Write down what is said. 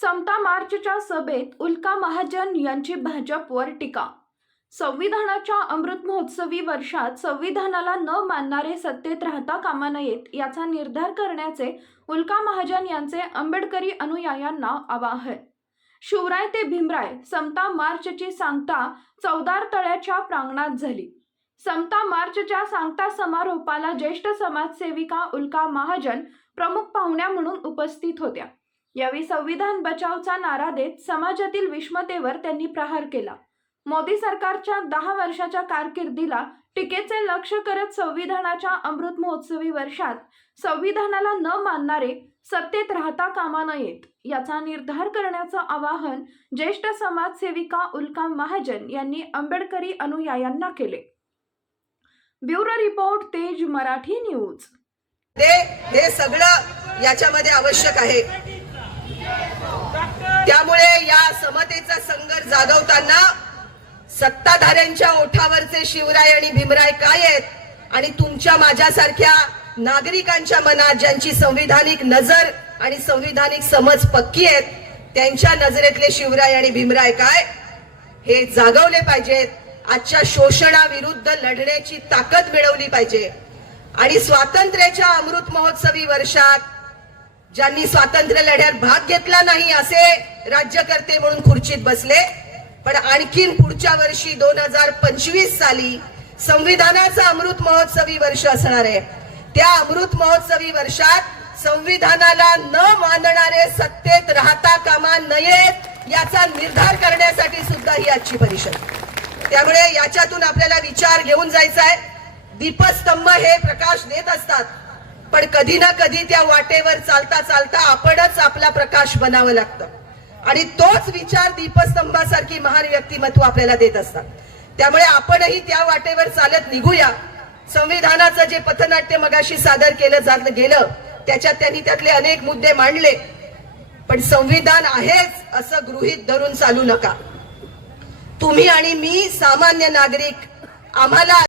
समता मार्चच्या सभेत उल्का महाजन यांची भाजपवर टीका. संविधानाच्या अमृत महोत्सवी वर्षात संविधानाला न मानणारे सत्तेत राहता कामा नयेत याचा निर्धार करण्याचे उल्का महाजन यांचे आंबेडकरी अनुयायांना आवाहन. शिवराय ते भीमराय समता मार्चची सांगता चौदार तळ्याच्या प्रांगणात झाली. समता मार्चच्या सांगता समारोपाला ज्येष्ठ समाजसेविका उल्का महाजन प्रमुख पाहुण्या म्हणून उपस्थित होत्या. यावेळी संविधान बचावचा नारा देत समाजातील विषमतेवर त्यांनी प्रहार केला. मोदी सरकारच्या दहा वर्षाच्या कारकिर्दीला टीकेचे लक्ष करत संविधानाच्या अमृत महोत्सवी वर्षात संविधानाला न मानणारे सत्तेत राहता कामा नयेत याचा निर्धार करण्याचं आवाहन ज्येष्ठ समाजसेविका उल्का महाजन यांनी आंबेडकरी अनुयायांना केले. ब्युरो रिपोर्ट तेज मराठी न्यूज. ते हे सगळं याच्यामध्ये आवश्यक आहे. त्यामुळे या समतेचा संघर्ष जागवताना सत्ताधाऱ्यांच्या ओठावरचे शिवराय आणि भीमराय काय आहेत? आणि तुमच्या माझ्यासारख्या नागरिकांच्या मनात ज्यांची संविधानिक नजर आणि संविधानिक समज पक्की आहेत त्यांच्या नजरेतले शिवराय आणि भीमराय काय? हे जागवले पाहिजेत आजच्या शोषणाविरुद्ध लढण्याची ताकद मिळवली पाहिजे. आणि स्वातंत्र्याच्या अमृत महोत्सवी वर्षात ज्यांनी स्वातंत्र्य लढ्यात भाग घेतला नाही असे राज्यकर्ते म्हणून खुर्चीत बसले. पण आणखीन पुढच्या वर्षी दोन हजार पंचवीस साली संविधानाचा अमृत महोत्सवी वर्ष असणार आहे. त्या अमृत महोत्सवी वर्षात संविधानाला न मानणारे सत्तेत राहता कामा नयेत याचा निर्धार करण्यासाठी सुद्धा ही आजची परिषद. त्यामुळे याच्यातून आपल्याला विचार घेऊन जायचा आहे दीपस्तंभ हे प्रकाश देत असतात. पण कधी ना कधी त्या वाटेवर चालता चालता आपणच आपला प्रकाश बनावं लागतं. आणि तोच विचार दीपस्तंभासारखी महान व्यक्तिमत्व आपल्याला देत असतात. त्यामुळे आपणही त्या वाटेवर चालत निघूया. संविधानाचं जे पथनाट्य मगाशी सादर केलं जात गेलं त्याच्यात त्यांनी त्यातले अनेक मुद्दे मांडले. पण संविधान आहेच असं गृहीत धरून चालू नका. तुम्ही आणि मी सामान्य नागरिक आम्हाला